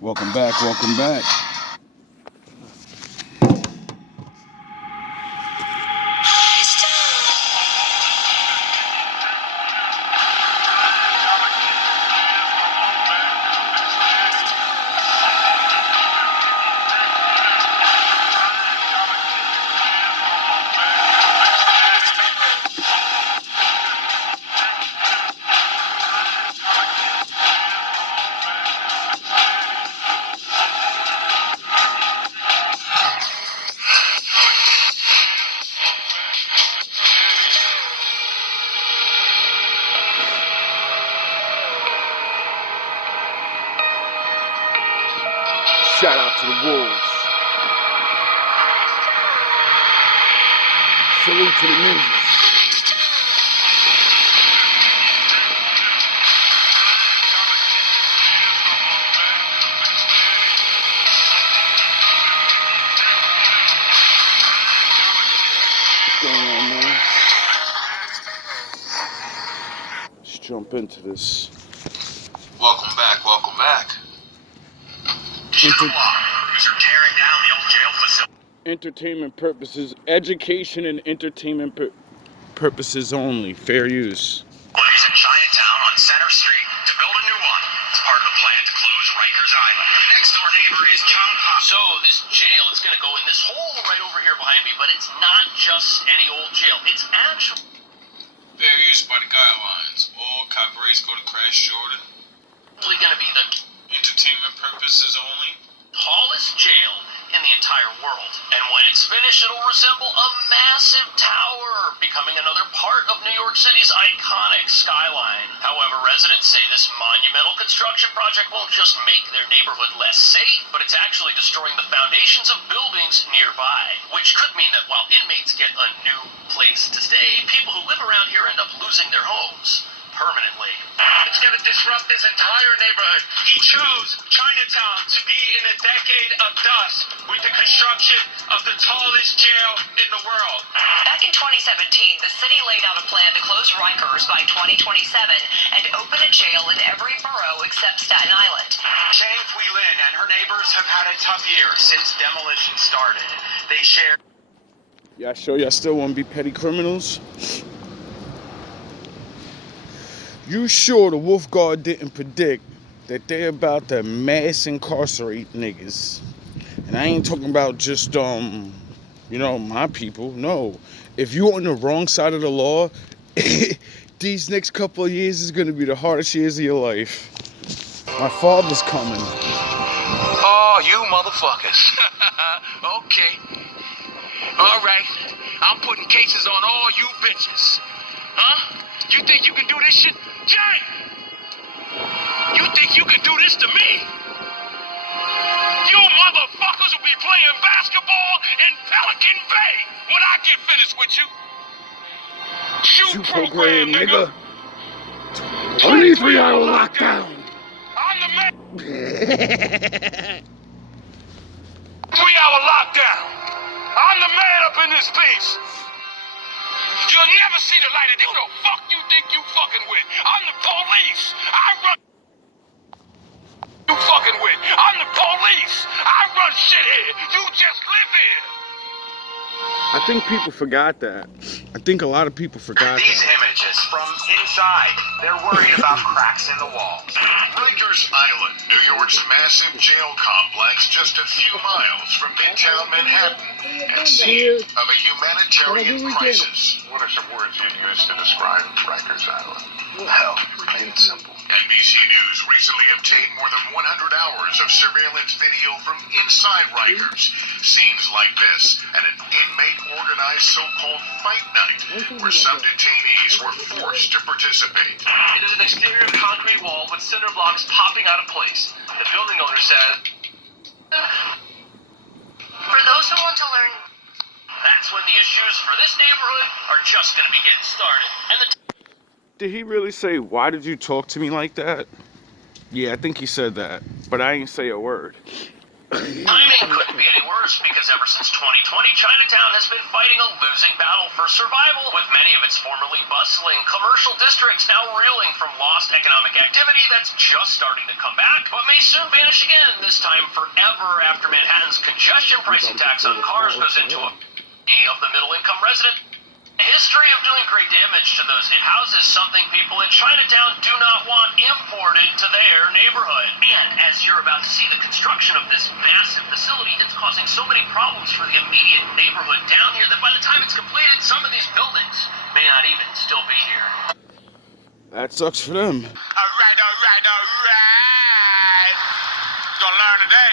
Welcome back, welcome back. Shout out to the Wolves. Salute to the ninjas. What's going on, man? Let's jump into this. Welcome back, welcome back. Tearing down the old jail facility. Entertainment purposes, education and entertainment purposes only. Fair use. He's in Chinatown on Center Street to build a new one. It's part of the plan to close Rikers Island. The next door neighbor is Chung Ha. So this jail is going to go in this hole right over here behind me, but it's not just any old jail. It's actually fair use by the guidelines. All cabarets go to Crash Jordan. going to be the Entertainment purposes only. tallest jail in the entire world. And when it's finished, it'll resemble a massive tower, becoming another part of New York City's iconic skyline. However, residents say this monumental construction project won't just make their neighborhood less safe, but it's actually destroying the foundations of buildings nearby, which could mean that while inmates get a new place to stay, people who live around here end up losing their homes permanently. It's going to disrupt this entire neighborhood. He chose Chinatown to be in a decade of dust with the construction of the tallest jail in the world. Back in 2017, the city laid out a plan to close Rikers by 2027 and open a jail in every borough except Staten Island. Chang Fui Lin and her neighbors have had a tough year since demolition started. They share. Y'all sure y'all still want to be petty criminals? You sure the Wolf Guard didn't predict that they're about to mass incarcerate niggas? And I ain't talking about just, my people. No. If you're on the wrong side of the law, these next couple of years is going to be the hardest years of your life. My father's coming. Oh, you motherfuckers. Okay. All right. I'm putting cases on all you bitches. Huh? You think you can do this shit? Jay! You think you can do this to me? You motherfuckers will be playing basketball in Pelican Bay when I get finished with you. Shoot program, nigga. 23-hour lockdown. I'm the man. 3-hour lockdown. I'm the man up in this piece. You'll never see the light of who the fuck you think you fucking with. I'm the police. I run you fucking with. I'm the police. I run shit here. You just live here. I think people forgot that. I think a lot of people forgot These that. images from inside. They're worried about cracks in the walls. Rikers Island, New York's massive jail complex, just a few miles from Midtown Manhattan, and scene of a humanitarian crisis. What are some words you'd use to describe Rikers Island? Hell, plain and simple. NBC News recently obtained more than 100 hours of surveillance video from inside Rikers. Scenes like this at an inmate-organized so-called fight night, where some detainees were forced to participate. It is an exterior concrete wall with cinder blocks popping out of place. The building owner said, For those who want to learn, that's when the issues for this neighborhood are just going to be getting started. And the Did he really say, why did you talk to me like that? Yeah, I think he said that, but I ain't say a word. Timing couldn't be any worse because ever since 2020, Chinatown has been fighting a losing battle for survival, with many of its formerly bustling commercial districts now reeling from lost economic activity that's just starting to come back, but may soon vanish again, this time forever after Manhattan's congestion pricing tax on cars goes into a of the middle-income resident. A history of doing great damage to those hit houses, something people in Chinatown do not want imported to their neighborhood. And as you're about to see, the construction of this massive facility, it's causing so many problems for the immediate neighborhood down here that by the time it's completed, some of these buildings may not even still be here. That sucks for them. Alright. You gonna learn today?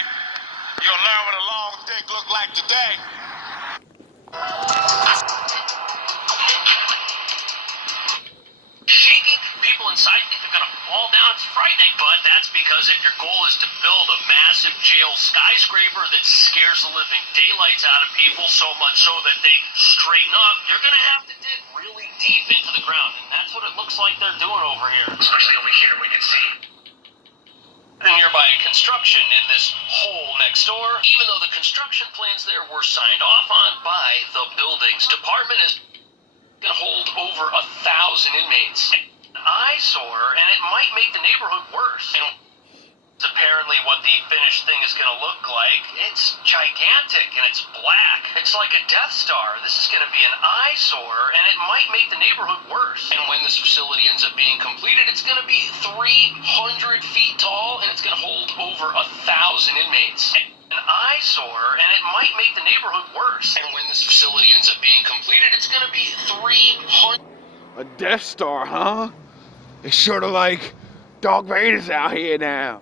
You gonna learn what a long dick look like today? Shaking, people inside think they're gonna fall down. It's frightening, but that's because if your goal is to build a massive jail skyscraper that scares the living daylights out of people so much so that they straighten up, you're gonna have to dig really deep into the ground, and that's what it looks like they're doing over here. Especially over here, we can see the nearby construction in this hole next door. Even though the construction plans there were signed off on by the buildings department, is gonna hold over 1,000 inmates. An eyesore, and it might make the neighborhood worse. And it's apparently what the finished thing is gonna look like. It's gigantic and it's black. It's like a Death Star. This is gonna be an eyesore, and it might make the neighborhood worse. And when this facility ends up being completed, it's gonna be 300 feet tall, and it's gonna hold over 1,000 inmates. An eyesore, and it might make the neighborhood worse. And when this facility ends up being completed, it's gonna be 300. A Death Star, huh? It's sort of like Darth Vader's out here now.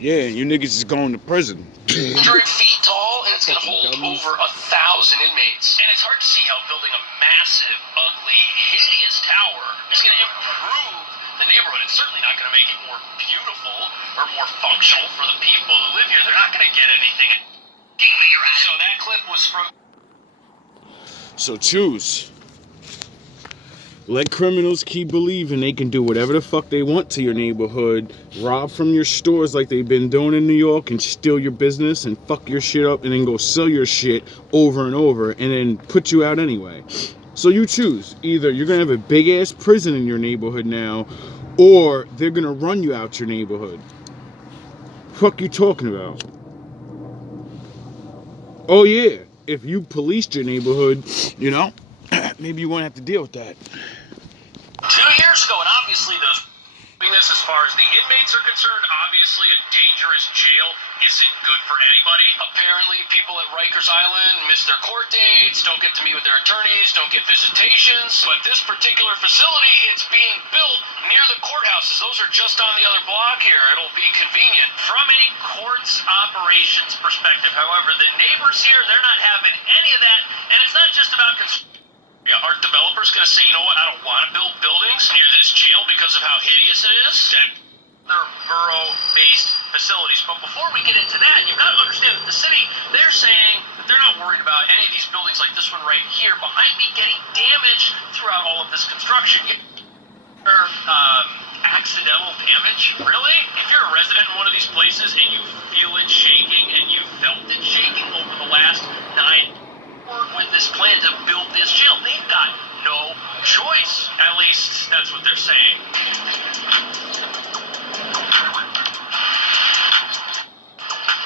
Yeah, you niggas is going to prison. 100 feet tall, and it's gonna hold over 1,000 inmates. And it's hard to see how building a massive, ugly, hideous tower is gonna improve the neighborhood. It's certainly not gonna make it more beautiful or more functional for the people who live here. They're not gonna get anything. So that clip was from. So choose. Let criminals keep believing they can do whatever the fuck they want to your neighborhood, rob from your stores like they've been doing in New York, and steal your business and fuck your shit up and then go sell your shit over and over and then put you out anyway. So you choose. Either you're gonna have a big ass prison in your neighborhood now, or they're gonna run you out your neighborhood. Fuck you talking about? Oh yeah, if you policed your neighborhood, you know, maybe you won't have to deal with that. 2 years ago, and obviously those. This as far as the inmates are concerned, obviously a dangerous jail isn't good for anybody. Apparently people at Rikers Island miss their court dates, don't get to meet with their attorneys, don't get visitations. But this particular facility, it's being built near the courthouses. Those are just on the other block here. It'll be convenient. From a court's operations perspective, however, the neighbors here, they're not having any of that. And it's not just about Yeah, are developers going to say, you know what, I don't want to build buildings near this jail because of how hideous it is? They're borough-based facilities. But before we get into that, you've got to understand that the city, they're saying that they're not worried about any of these buildings like this one right here behind me getting damaged throughout all of this construction. Accidental damage? Really? If you're a resident in one of these places and you feel it shaking and you felt it shaking over the last 9 with this plan to build this jail, they've got no choice. At least that's what they're saying.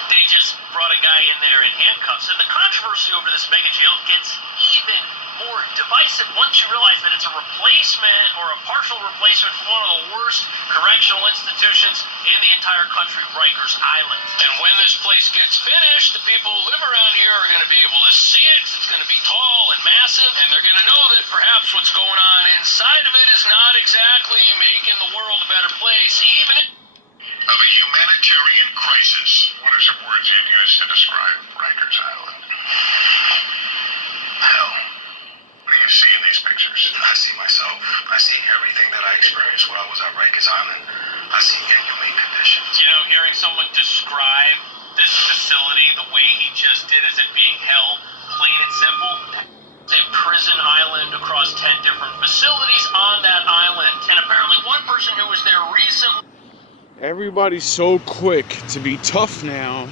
They just brought a guy in there in handcuffs, and the controversy over this mega jail gets even more divisive once you realize that it's a replacement or a partial replacement for one of the worst correctional institutions in the entire country, Rikers Island. And when this place gets finished, the people who live around here are going to be able to see it, because it's going to be tall and massive, and they're going to know that perhaps what's going on inside of it is not exactly making the world a better place, even if Of a humanitarian crisis. What are some words you'd use to describe Rikers Island? Hell. What do you see in these pictures? I see myself. I see everything that I experienced when I was at Rikers Island. I see inhumane conditions. you know, hearing someone describe this facility the way he just did as it being hell, plain and simple, it's a prison island across 10 different facilities on that island. And apparently one person who was there recently Everybody's so quick to be tough now.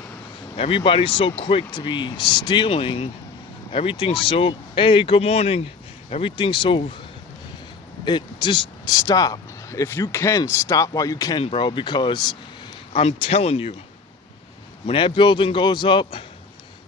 Everybody's so quick to be stealing. Everything's so, hey, good morning. Everything's so, it just stop. If you can, stop while you can, bro, because I'm telling you, when that building goes up,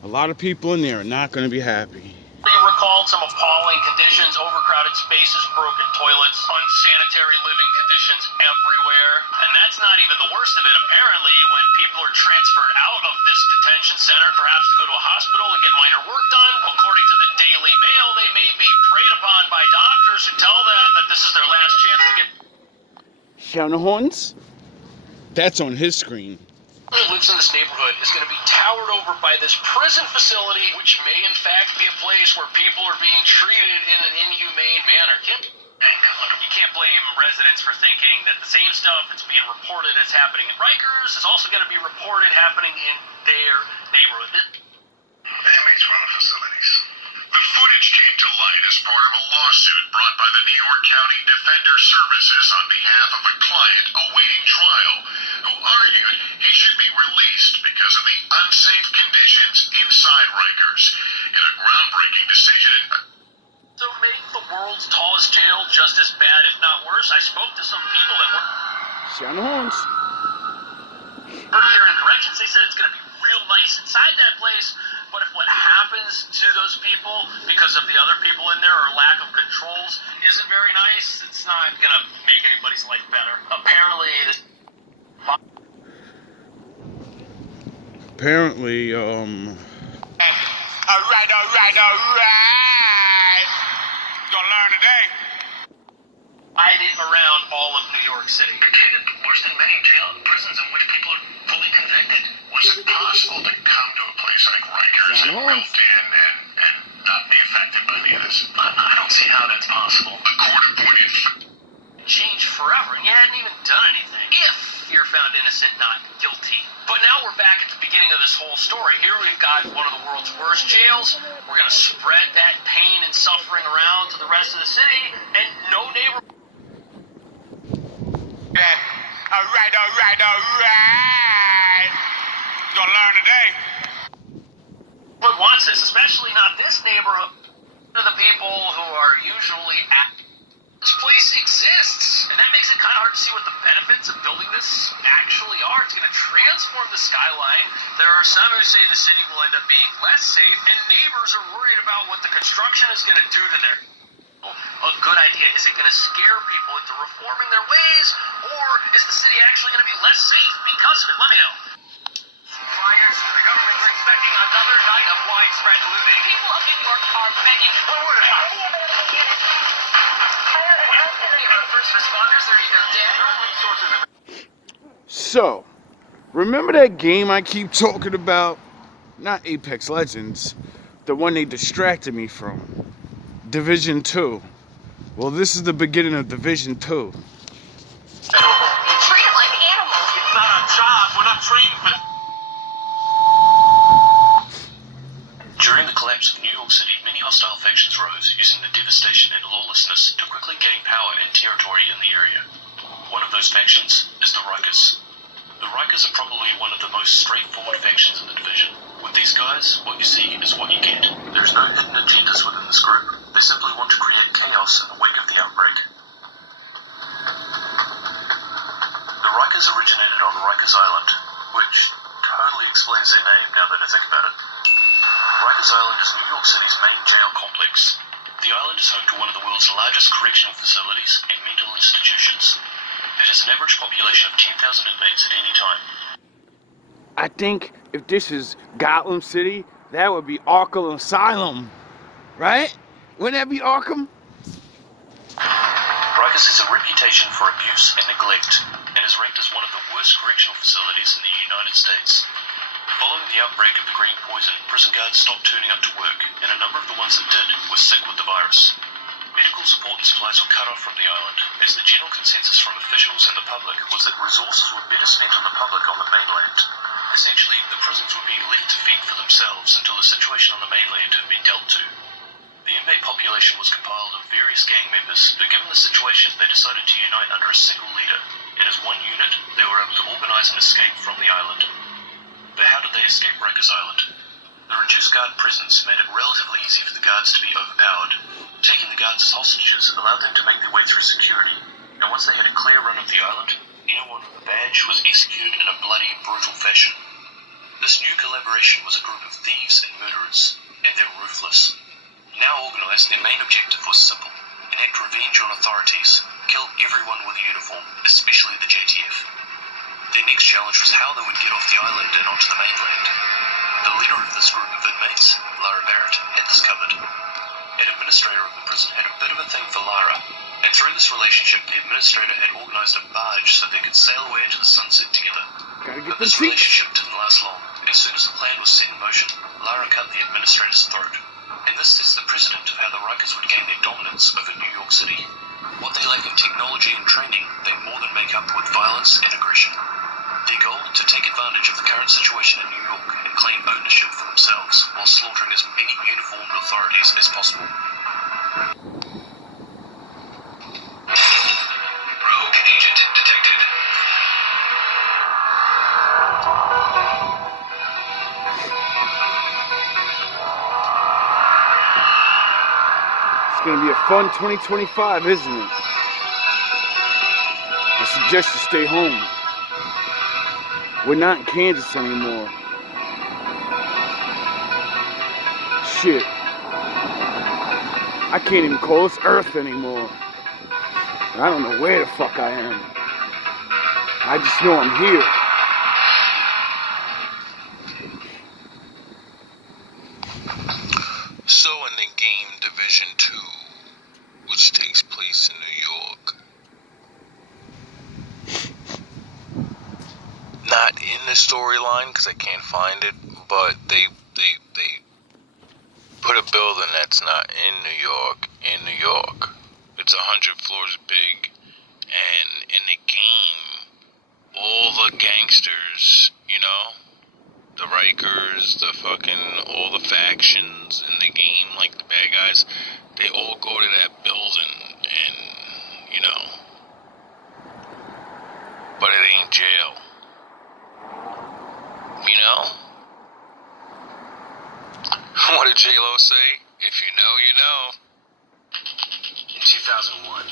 a lot of people in there are not going to be happy. We recalled some appalling conditions, overcrowded spaces, broken toilets, unsanitary living conditions everywhere. And that's not even the worst of it. Apparently, when people are transferred out of this detention center, perhaps to go to a hospital and get minor work done, according to the Daily Mail, they may be preyed upon by doctors who tell them that this is their last chance to get... Sound the horns? That's on his screen. Who lives in this neighborhood is going to be towered over by this prison facility, which may in fact be a place where people are being treated in an inhumane manner. You can't blame residents for thinking that the same stuff that's being reported as happening in Rikers is also going to be reported happening in their neighborhood. The inmates run the facilities. The footage came to light as part of a lawsuit brought by the New York County Defender Services on behalf of a client awaiting trial, who argued he should be released because of the unsafe conditions inside Rikers. In a groundbreaking decision to make the world's tallest jail just as bad, if not worse, I spoke to some people that work Sound the horns. here in corrections. They said it's going to be real nice inside that place, but if what happens to those people because of the other people in there or lack of controls isn't very nice, it's not going to make anybody's life better. Apparently, Alright. Gonna learn today. I did around all of New York City. They're treated worse than many prisons in which people are fully convicted. Was it possible to come to a place like Rikers and melt in and not be affected by any of this? I don't see how that's possible. The court appointed Changed forever, and you hadn't even done anything. If you're found innocent, not guilty. But now we're back at the beginning of this whole story. Here we've got one of the world's worst jails. We're going to spread that pain and suffering around to the rest of the city, and no neighbor... Alright. Gonna learn today. wants this, especially not this neighborhood. They're the people who are usually at... This place exists, and that makes it kind of hard to see what the benefits of building this actually are. It's going to transform the skyline. There are some who say the city will end up being less safe, and neighbors are worried about what the construction is going to do to their... A good idea. Is it going to scare people into reforming their ways, or is the city actually going to be less safe because of it? Let me know. Flyers, the government's expecting another night of widespread looting. People of New York are begging for first responders are either dead or resources are... So, remember that game I keep talking about? Not Apex Legends, the one they distracted me from. Division 2. Well, this is the beginning of Division 2. Treat them like animals. It's not our job. We're not trained for... During the collapse of New York City, many hostile factions rose, using the devastation and lawlessness to quickly gain power and territory in the area. One of those factions is the Rikers. The Rikers are probably one of the most straightforward factions in the division. With these guys, what you see is what you get. There's no hidden agendas within this group. They simply want to create chaos in the wake of the outbreak. The Rikers originated on Rikers Island, which totally explains their name now that I think about it. Rikers Island is New York City's main jail complex. The island is home to one of the world's largest correctional facilities and mental institutions. It has an average population of 10,000 inmates at any time. I think if this is Gotham City, that would be Arkham Asylum, right? Wouldn't that be Arkham? Rikers has a reputation for abuse and neglect, and is ranked as one of the worst correctional facilities in the United States. Following the outbreak of the green poison, prison guards stopped turning up to work, and a number of the ones that did were sick with the virus. Medical support and supplies were cut off from the island, as the general consensus from officials and the public was that resources were better spent on the public on the mainland. Essentially, the prisons were being left to fend for themselves until the situation on the mainland had been dealt to. The inmate population was compiled of various gang members, but given the situation, they decided to unite under a single leader, and as one unit, they were able to organize an escape from the island. But how did they escape Rikers Island? The reduced guard presence made it relatively easy for the guards to be overpowered. Taking the guards as hostages allowed them to make their way through security, and once they had a clear run of the island, anyone with a badge was executed in a bloody, brutal fashion. This new collaboration was a group of thieves and murderers, and they're ruthless. Now organized, their main objective was simple: enact revenge on authorities, kill everyone with a uniform, especially the JTF. Their next challenge was how they would get off the island and onto the mainland. The leader of this group of inmates, Lara Barrett, had this covered. An administrator of the prison had a bit of a thing for Lara, and through this relationship the administrator had organized a barge so they could sail away into the sunset together. But this relationship didn't last long. As soon as the plan was set in motion, Lara cut the administrator's throat. And this sets the precedent of how the Rikers would gain their dominance over New York City. What they lack in technology and training, they more than make up with violence and aggression. Their goal, to take advantage of the current situation in New York and claim ownership for themselves while slaughtering as many uniformed authorities as possible. Rogue agent detected. It's gonna be a fun 2025, isn't it? I suggest you stay home. We're not in Kansas anymore. Shit. I can't even call this Earth anymore. I don't know where the fuck I am. I just know I'm here. So in the game Division 2, which takes place in New York, not in the storyline because I can't find it, but they put a building that's not in New York in New York. It's 100 floors big, and in the game, all the gangsters, you know, the Rikers, the fucking, all the factions in the game, like the bad guys, they all go to that building and, you know, but it ain't jail. You know? What did J-Lo say? If you know, you know. In 2001,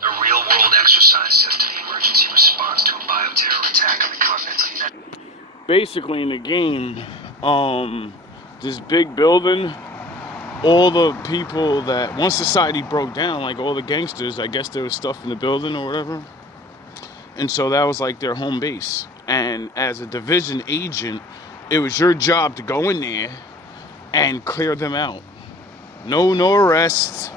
a real-world exercise tested the emergency response to a bioterror attack on the continental United States. Basically in the game, this big building, all the people that, once society broke down, like all the gangsters, I guess there was stuff in the building or whatever. And so that was like their home base. And as a division agent, it was your job to go in there and clear them out. No arrests.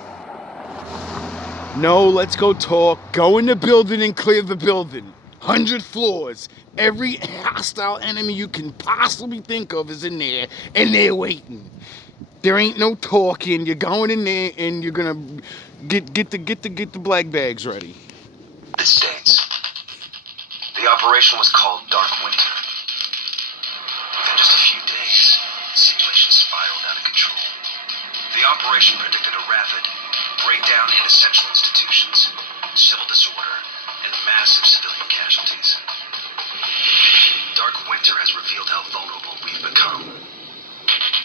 No, let's go talk. Go in the building and clear the building. 100 floors. Every hostile enemy you can possibly think of is in there, and they're waiting. There ain't no talking. You're going in there, and you're gonna get the black bags ready. United States. The operation was called Dark Winter. Within just a few days, the situation spiraled out of control. The operation predicted a rapid breakdown in essential institutions, civil disorder, and massive civilian casualties. Dark Winter has revealed how vulnerable we've become.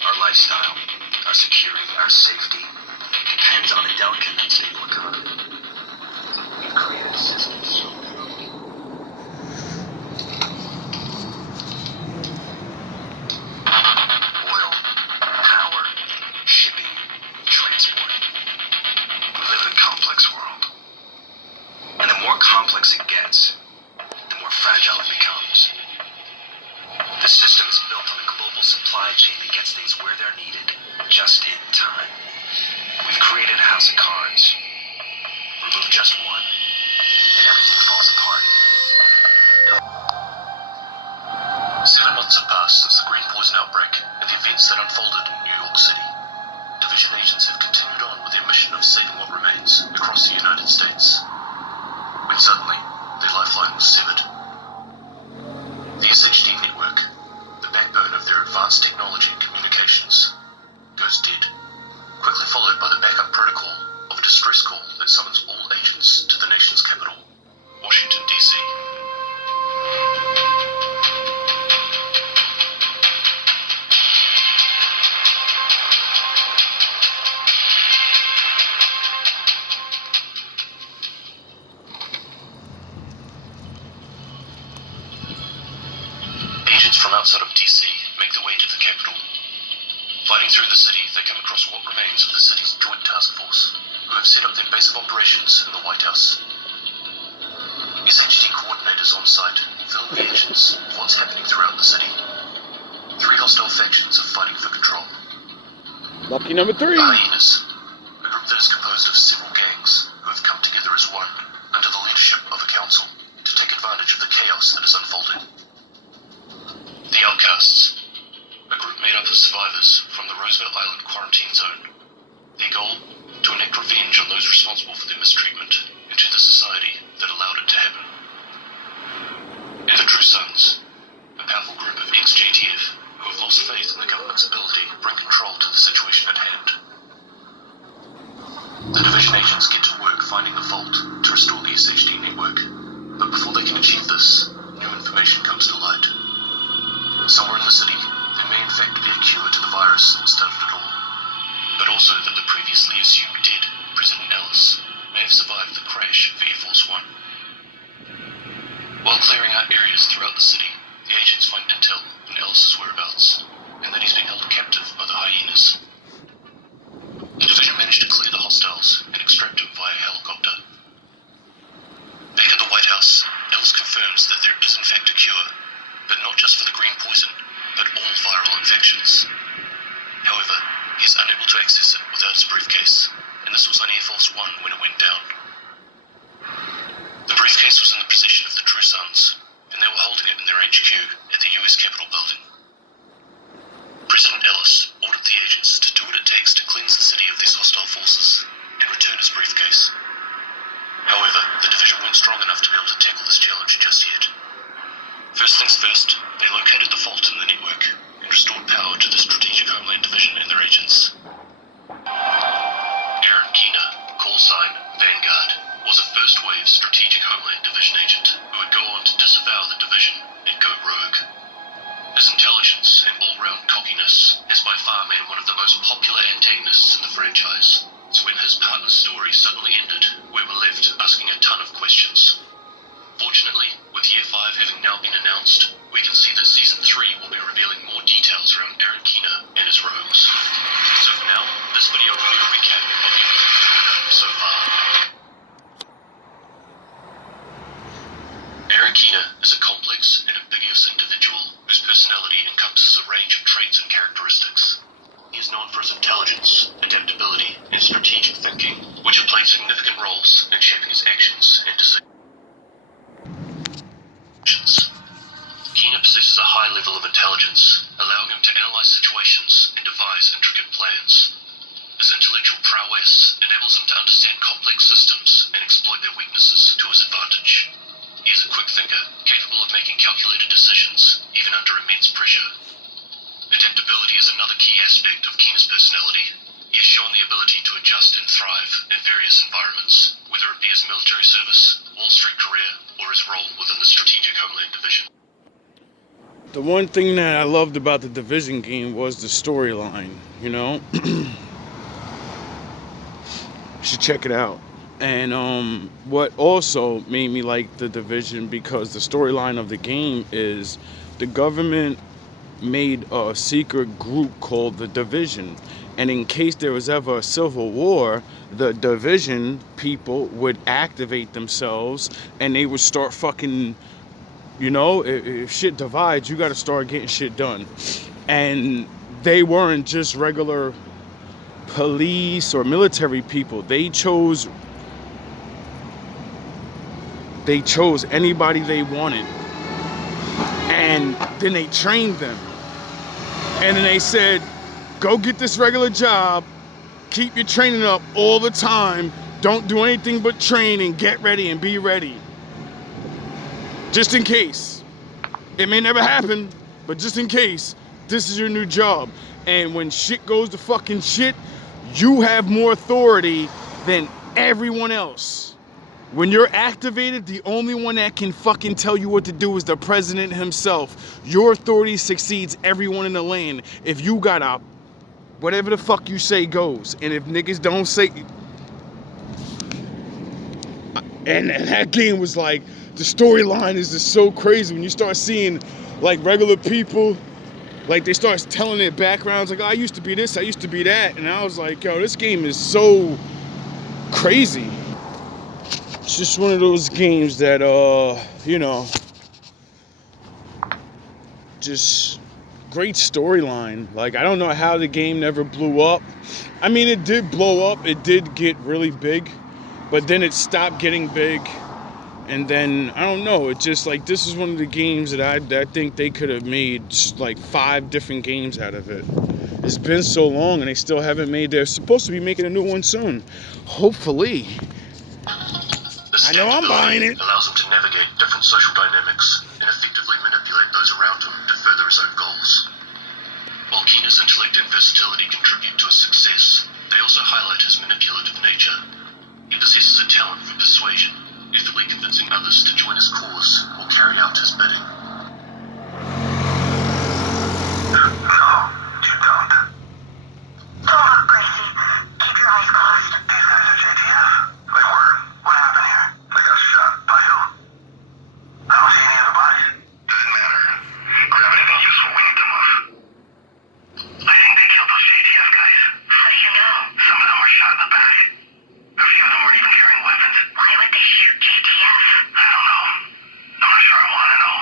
Our lifestyle, our security, our safety depends on a delicate and stable economy. We've created a system so oil, power, shipping, transport. We live in a complex world. And the more complex it gets, the more fragile it becomes. The system is built on a global supply chain that gets things where they're needed, just in time. We've created a house of cards. Remove just one, and everything falls apart. 7 months have passed since the green poison outbreak and the events that unfolded in New York City. Division agents have continued on with their mission of saving what remains across the United States, when suddenly their lifeline was severed. The SHD network, the backbone of their advanced technology and communications, goes dead, quickly followed by the backup protocol of a distress call that summons all agents to outside of DC make their way to the capital. Fighting through the city, they come across what remains of the city's Joint Task Force, who have set up their base of operations in the White House. SHD coordinators on site fill in the agents of what's happening throughout the city. 3 hostile factions are fighting for control. Lucky number 3. The Hyenas, a group that is composed of several gangs who have come together as one under the leadership of a council to take advantage of the chaos that is unfolding. The Outcasts, a group made up of survivors from the Roosevelt Island quarantine zone. Their goal? To enact revenge on those responsible for their mistreatment and to the society that allowed it to happen. And the True Sons, a powerful group of ex-JTF who have lost faith in the government's ability to bring control to the situation at hand. The Division agents get to work finding the fault to restore the SHD network, but before they can achieve this, new information comes to light. Somewhere in the city, there may in fact be a cure to the virus that started it all, but also that the previously assumed dead President Ellis may have survived the crash of Air Force One. While clearing out areas throughout the city, the agents find intel on Ellis's whereabouts, and that he's been held captive by the Hyenas. The Division managed to clear the hostiles and extract him via helicopter. Back at the White House, Ellis confirms that there is in fact a cure, but not just for the green poison, but all viral infections. However, he is unable to access it without his briefcase, and this was on Air Force One when it went down. The briefcase was in the possession of the True Sons, and they were holding it in their HQ at the US Capitol building. President Ellis ordered the agents to do what it takes to cleanse the city of these hostile forces and return his briefcase. However, the Division weren't strong enough to be able to tackle this challenge just yet. First things first, they located the fault in the network and restored power to the Strategic Homeland Division and their agents. Aaron Keener, call sign Vanguard, was a first-wave Strategic Homeland Division agent who would go on to disavow the Division and go rogue. His intelligence and all-round cockiness has by far made him one of the most popular antagonists in the franchise, so when his partner's story suddenly ended, we were left asking a ton of questions. Fortunately, with Year 5 having now been announced, we can see that Season 3 will be revealing more details around Aaron Keener and his rogues. So for now, this video will be a recap of everything we've learned so far. Aaron Keener is a complex and ambiguous individual whose personality encompasses a range of traits and characteristics. He is known for his intelligence, adaptability, and strategic thinking, which have played significant roles in shaping his actions and decisions. Keener possesses a high level of intelligence, allowing him to analyze situations and devise intricate plans. His intellectual prowess enables him to understand complex systems and exploit their weaknesses to his advantage. He is a quick thinker, capable of making calculated decisions, even under immense pressure. Adaptability is another key aspect of Keener's personality. He has shown the ability to adjust and thrive in various environments, whether it be his military service, Wall Street career, or his role within the Strategic Homeland Division. The one thing that I loved about the Division game was the storyline, you know? You should check it out. And what also made me like the Division, because the storyline of the game is the government made a secret group called the Division, and in case there was ever a civil war, the Division people would activate themselves and they would start fucking, you know, if shit divides, you got to start getting shit done. And they weren't just regular police or military people. They chose anybody they wanted, and then they trained them, and then they said, go get this regular job, keep your training up all the time, don't do anything but train and get ready and be ready, just in case. It may never happen, but just in case, this is your new job. And when shit goes to fucking shit, you have more authority than everyone else. When you're activated, the only one that can fucking tell you what to do is the president himself. Your authority succeeds everyone in the land. If you got a, whatever the fuck you say goes. And if niggas don't say, and that game was like, the storyline is just so crazy when you start seeing like regular people, like they start telling their backgrounds, like, oh, I used to be this, I used to be that, and I was like, yo, this game is so crazy. It's just one of those games that, you know, just great storyline. Like, I don't know how the game never blew up. I mean, it did blow up, it did get really big, but then it stopped getting big. And then, I don't know, it just, like, this is one of the games that I think they could have made, like, 5 different games out of it. It's been so long, and they still haven't made, they're supposed to be making a new one soon. Hopefully. I know I'm buying it. Allows him to navigate different social dynamics and effectively manipulate those around him to further his own goals. While Keena's intellect and versatility contribute to his success, they also highlight his manipulative nature. He possesses a talent for persuasion, effectively convincing others to join his cause or carry out his bidding. No, you don't. Don't look, Gracie. Keep your eyes closed. These guys are JTF. They were. What happened here? They got shot. By who? I don't see any other bodies. Doesn't matter. Grab anything useful. We need to move. I think they killed those JTF guys. How do you know? Some of them were shot in the back. A few of them weren't even carrying weapons. Why would they shoot JTF? I don't know. I'm not sure I want to know.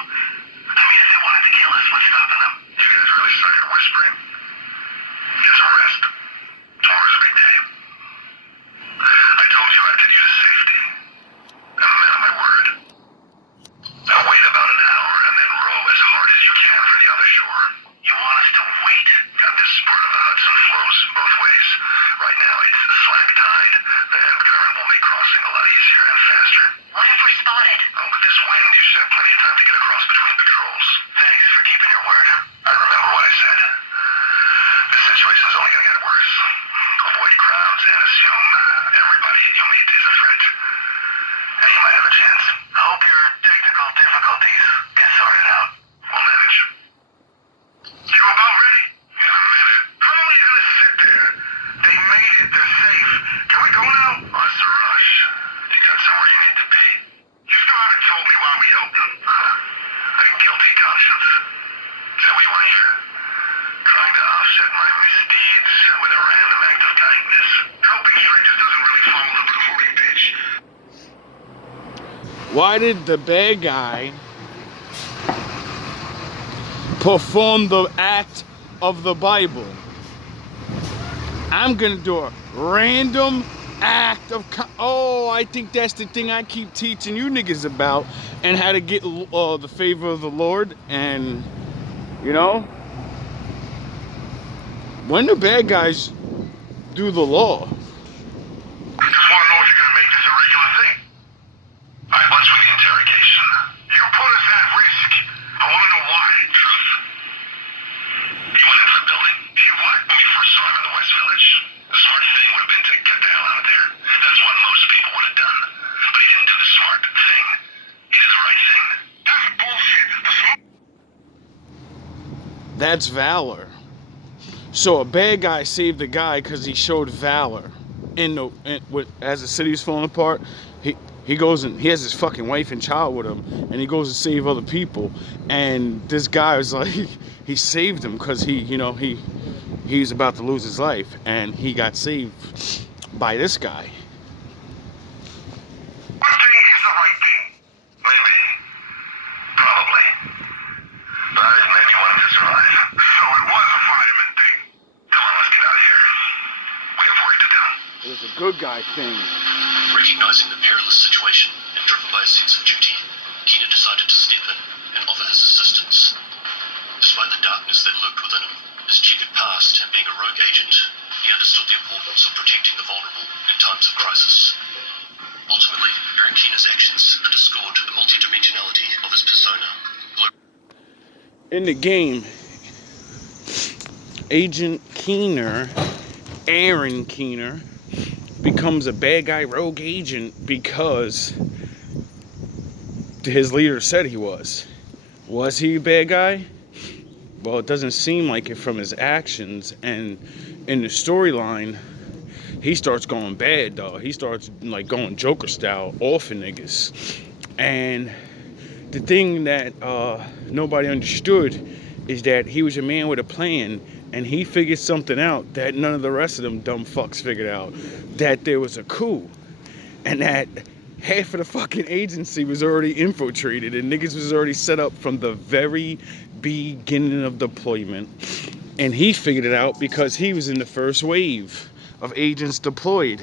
I mean, if they wanted to kill us, what's stopping them? You guys really started whispering. Get some rest. Tomorrow's a big day. I told you I'd get you to safety. I'm a man of my word. Now wait about an hour and then row as hard as you can for the other shore. You want us to wait? God, this part of the Hudson flows both ways. Right now it's a slack tide. The ebb current will make crossing a lot easier and faster. What if we're spotted? Oh, with this wind, you should have plenty of time to get across between patrols. Thanks for keeping your word. I remember what I said. This situation's only gonna get worse. Avoid crowds and assume everybody you meet is a threat. And you might have a chance. I hope your technical difficulties get sorted out. We'll manage. You about ready? In a minute. How long are you gonna sit there? They made it. They're safe. Can we go now? What's the rush? You got somewhere you need to be. You still haven't told me why we helped them. A guilty conscience. Is that what you want to hear? Trying to offset my misdeeds with a random act of kindness. Helping strangers doesn't really follow the movie, bitch. Why did the bad guy perform the act of the Bible? I'm gonna do a random act of oh, I think that's the thing I keep teaching you niggas about, and how to get the favor of the Lord. And you know, when the bad guys do the law. I just want to know if you're gonna make this a regular thing. Alright, what's with the interrogation? You put us at risk. I want to know why. Truth. He went into the building. He what? When we first saw him in the West Village. The smart thing would have been to get the hell out of there. That's what most people would have done. But he didn't do the smart thing. He did the right thing. That's bullshit. That's valor. So a bad guy saved the guy because he showed valor. As the city's falling apart, he goes and he has his fucking wife and child with him, and he goes to save other people. And this guy was like, he saved him because he was about to lose his life, and he got saved by this guy. One thing is the right thing. Maybe. Probably. But I didn't any wanted to survive. So it was a fireman thing. Come on, let's get out of here. We have work to do. It was a good guy thing. Recognizing the perilous situation and driven by a sense of duty, Keena decided to step in and offer his assistance. Despite the darkness that lurked within him, his checkered past and being a rogue agent, he understood the importance of protecting the vulnerable in times of crisis. Ultimately, Aaron Keena's actions underscored the multidimensionality of his persona. In the game, Agent Keener, Aaron Keener, becomes a bad guy rogue agent because his leader said he was. Was he a bad guy? Well, it doesn't seem like it from his actions, and in the storyline, he starts going bad, though. He starts like going Joker style off of niggas. And the thing that nobody understood is that he was a man with a plan, and he figured something out that none of the rest of them dumb fucks figured out. That there was a coup, and that half of the fucking agency was already infiltrated, and niggas was already set up from the very beginning of deployment. And he figured it out because he was in the first wave of agents deployed,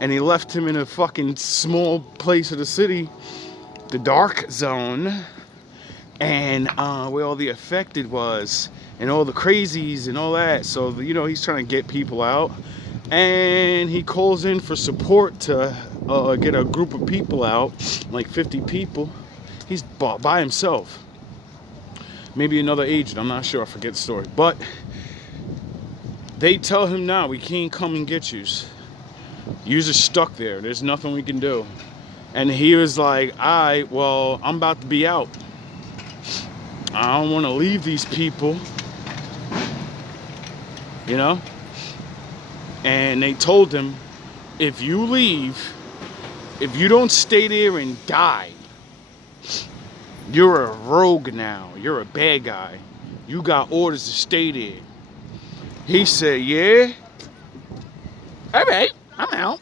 and he left him in a fucking small place of the city, the dark zone, and where all the affected was, and all the crazies and all that. So he's trying to get people out, and he calls in for support to get a group of people out, like 50 people. He's by himself, maybe another agent, I'm not sure, I forget the story. But they tell him, now we can't come and get yous. Yous are stuck there, there's nothing we can do. And he was like, alright, well, I'm about to be out. I don't want to leave these people, And they told him, if you leave, if you don't stay there and die, you're a rogue now. You're a bad guy. You got orders to stay there. He said, yeah, all right, I'm out.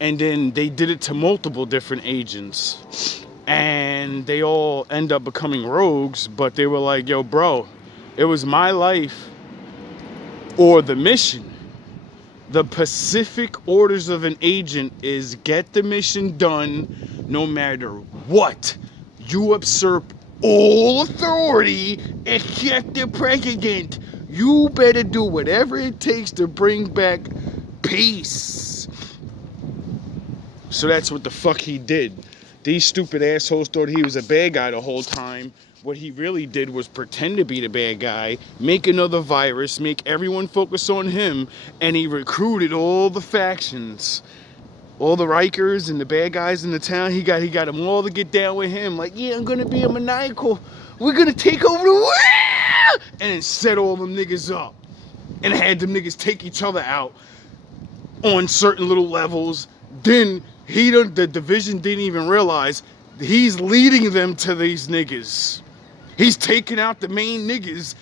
And then they did it to multiple different agents. And they all end up becoming rogues, but they were like, yo, bro, it was my life or the mission. The Pacific orders of an agent is get the mission done no matter what. You usurp all authority except the president. You better do whatever it takes to bring back peace. So that's what the fuck he did. These stupid assholes thought he was a bad guy the whole time. What he really did was pretend to be the bad guy, make another virus, make everyone focus on him, and he recruited all the factions, all the Rikers and the bad guys in the town. He got them all to get down with him. Like, yeah, I'm gonna be a maniacal. We're gonna take over the world, and then set all them niggas up, and had them niggas take each other out on certain little levels. Then the division didn't even realize he's leading them to these niggas. He's taking out the main niggas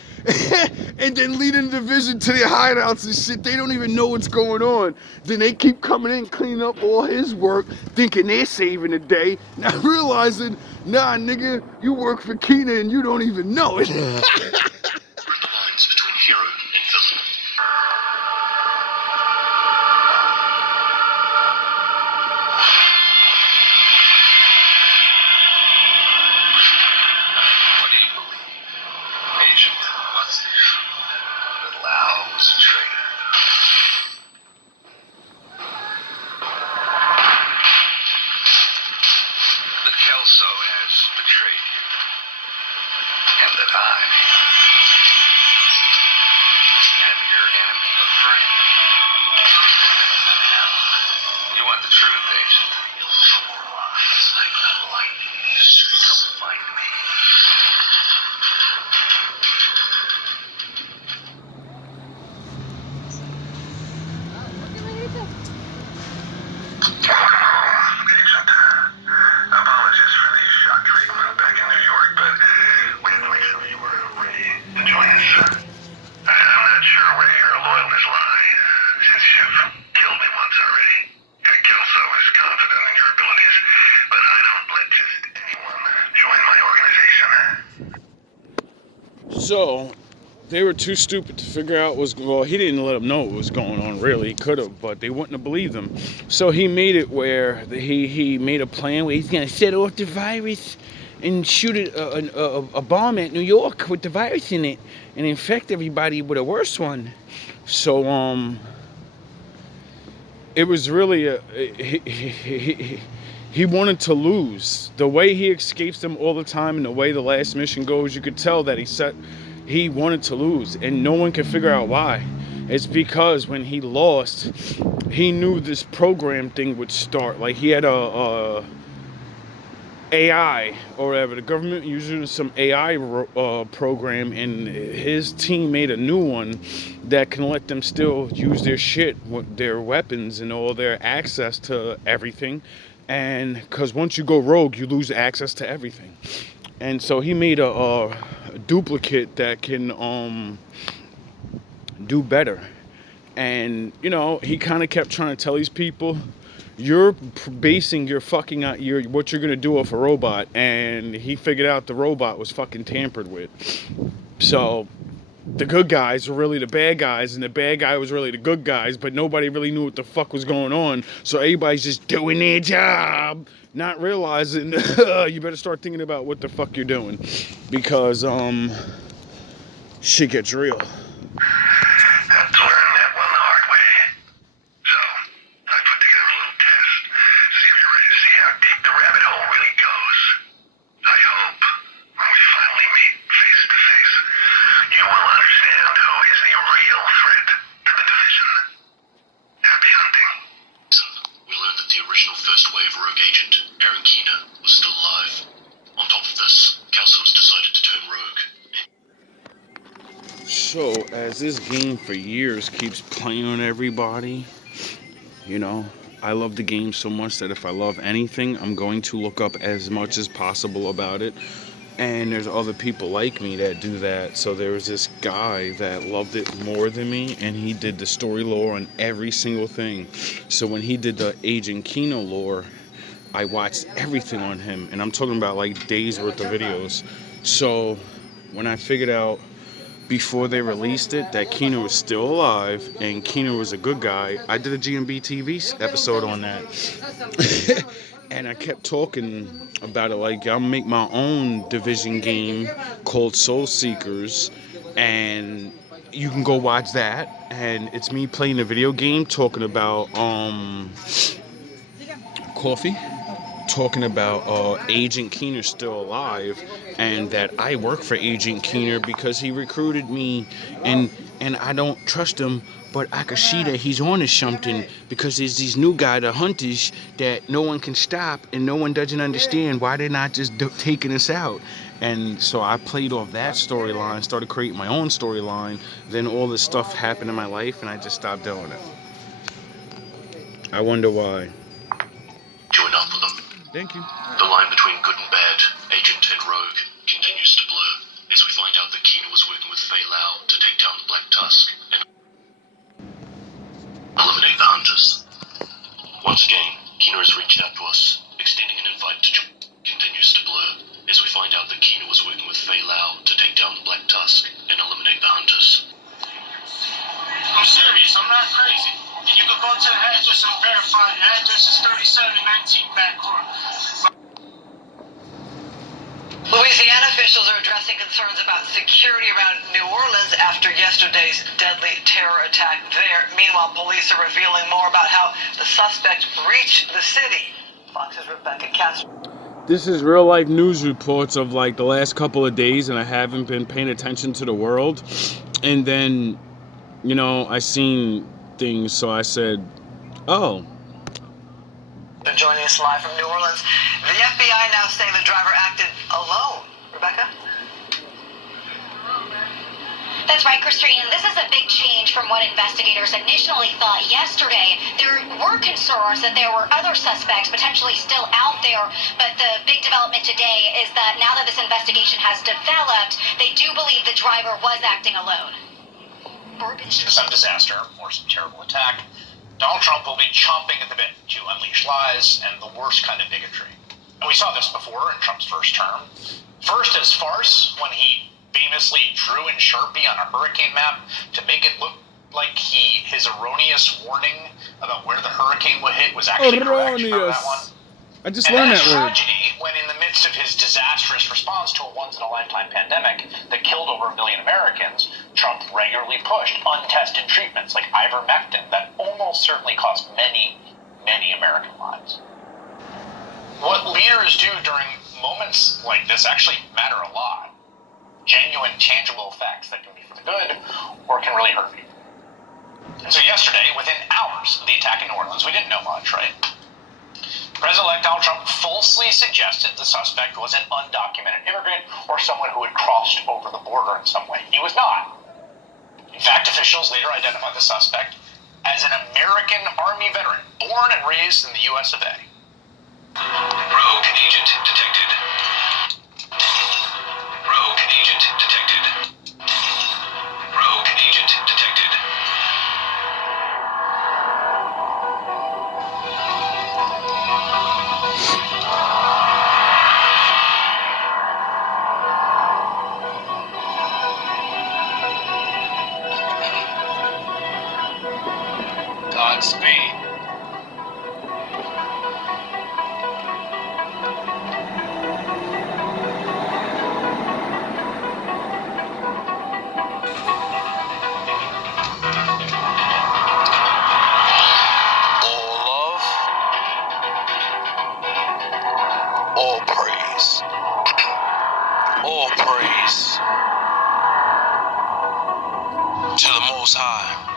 and then leading the division to their hideouts and shit. They don't even know what's going on. Then they keep coming in, cleaning up all his work, thinking they're saving the day. Now realizing, nah, nigga, you work for Keena and you don't even know it. The lines between hero and villain. What do you believe? Agent, what's the truth? That Lau was a traitor. That Kelso has betrayed you. And that I am your enemy of friend. You want the truth, Agent? You'll come rise like the lightning. Come find me. Agent, apologies for the shock treatment back in New York, but we had to make sure you were ready to join us. I'm not sure where your loyalties lie, since you've killed me once already. Kelso is confident in your abilities, but I don't let just anyone join my organization. So they were too stupid to figure out he didn't let them know what was going on, really. He could have, but they wouldn't have believed him. So he made it where he made a plan where he's going to set off the virus and shoot a bomb at New York with the virus in it and infect everybody with a worse one. So it was really he wanted to lose. The way he escapes them all the time and the way the last mission goes, you could tell that he wanted to lose, and no one could figure out why. It's because when he lost, he knew this program thing would start. Like, he had a AI or whatever. The government used some AI program, and his team made a new one that can let them still use their shit, their weapons and all their access to everything. And because once you go rogue, you lose access to everything. And so he made a duplicate that can do better. And you know, he kind of kept trying to tell these people, you're basing your fucking what you're gonna do off a robot. And he figured out the robot was fucking tampered with. So the good guys were really the bad guys, and the bad guy was really the good guys, but nobody really knew what the fuck was going on. So everybody's just doing their job, not realizing you better start thinking about what the fuck you're doing, because shit gets real. Had to learn that one the hard way. So, I put together a little test. See if you're ready to see how deep the rabbit hole really goes. I hope, when we finally meet face to face, you will understand who is the real threat to the division. Happy hunting. We learned that the original first wave rogue agent, Aaron Keener, was still alive. On top of this, Calson's decided to turn rogue. So, as this game for years keeps playing on everybody, you know, I love the game so much that if I love anything, I'm going to look up as much as possible about it. And there's other people like me that do that. So there was this guy that loved it more than me, and he did the story lore on every single thing. So when he did the Agent Kino lore, I watched everything on him, and I'm talking about like days worth of videos. So when I figured out before they released it that Kino was still alive and Kino was a good guy, I did a GMB TV episode on that. And I kept talking about it like I'll make my own division game called Soul Seekers, and you can go watch that. And it's me playing a video game talking about coffee, talking about Agent Keener still alive, and that I work for Agent Keener because he recruited me, and I don't trust him, but I can see that he's on to something because there's these new guy, the hunters, that no one can stop, and no one doesn't understand why they're not just taking us out. And so I played off that storyline, started creating my own storyline. Then all this stuff happened in my life, and I just stopped doing it. I wonder why. Join up with them. Thank you. The line between good and bad, agent and rogue, continues to blur as we find out that Keener was working with Fei Lao to take down the Black Tusk and eliminate the Hunters. Once again, Keener has reached out to us, extending an invite to join. Continues to blur as we find out that Keener was working with Fei Lao to take down the Black Tusk and eliminate the Hunters. I'm serious, I'm not crazy. And you can go to the address and verify the address is 3719 Back Road. Louisiana officials are addressing concerns about security around New Orleans after yesterday's deadly terror attack there. Meanwhile, police are revealing more about how the suspect reached the city. Fox's Rebecca Castro. This is real life news reports of like the last couple of days, and I haven't been paying attention to the world. And then, you know, I seen things, so I said, oh. Joining us live from New Orleans. The FBI now saying the driver acted alone. Rebecca? That's right, Christine. This is a big change from what investigators initially thought yesterday. There were concerns that there were other suspects potentially still out there, but the big development today is that now that this investigation has developed, they do believe the driver was acting alone. Some disaster or some terrible attack, Donald Trump will be chomping at the bit to unleash lies and the worst kind of bigotry. And we saw this before in Trump's first term. First as farce, when he famously drew in Sharpie on a hurricane map to make it look like his erroneous warning about where the hurricane would hit was actually correct for that one. I just learned that word. Tragedy when in the midst of his disastrous response to a once-in-a-lifetime pandemic that killed over 1 million Americans, Trump regularly pushed untested treatments like ivermectin that almost certainly cost many, many American lives. What leaders do during moments like this actually matter a lot. Genuine, tangible effects that can be for the good or can really hurt people. And so yesterday, within hours of the attack in New Orleans, we didn't know much, right? President-elect Donald Trump falsely suggested the suspect was an undocumented immigrant or someone who had crossed over the border in some way. He was not. In fact, officials later identified the suspect as an American Army veteran, born and raised in the US of A. Rogue agent detected. Rogue agent detected. Rogue agent detected. Godspeed. All love, all praise, all praise to the Most High.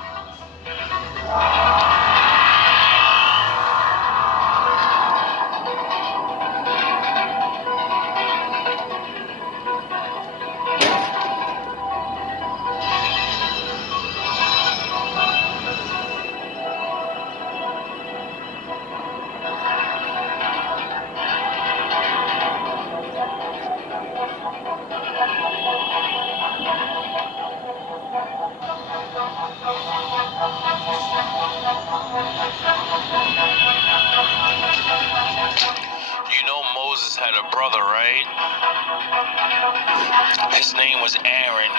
You know Moses had a brother, right? His name was Aaron.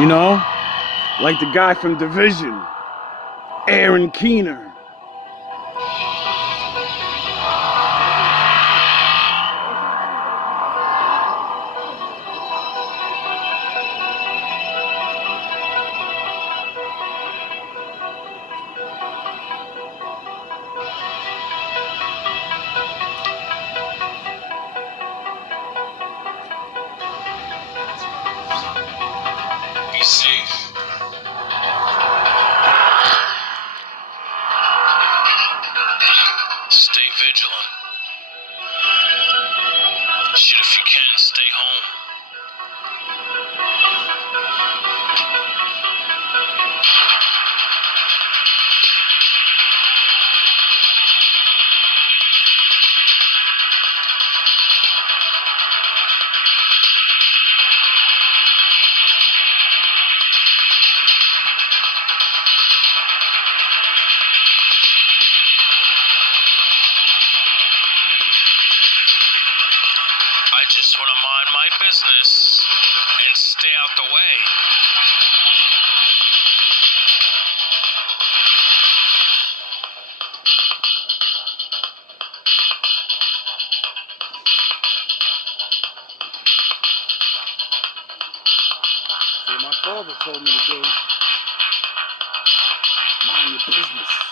You know, like the guy from Division, Aaron Keener. Be safe. Stay vigilant. Shit, if you can, stay home. I just want to mind my business and stay out the way. That's what my father told me to do. Mind your business.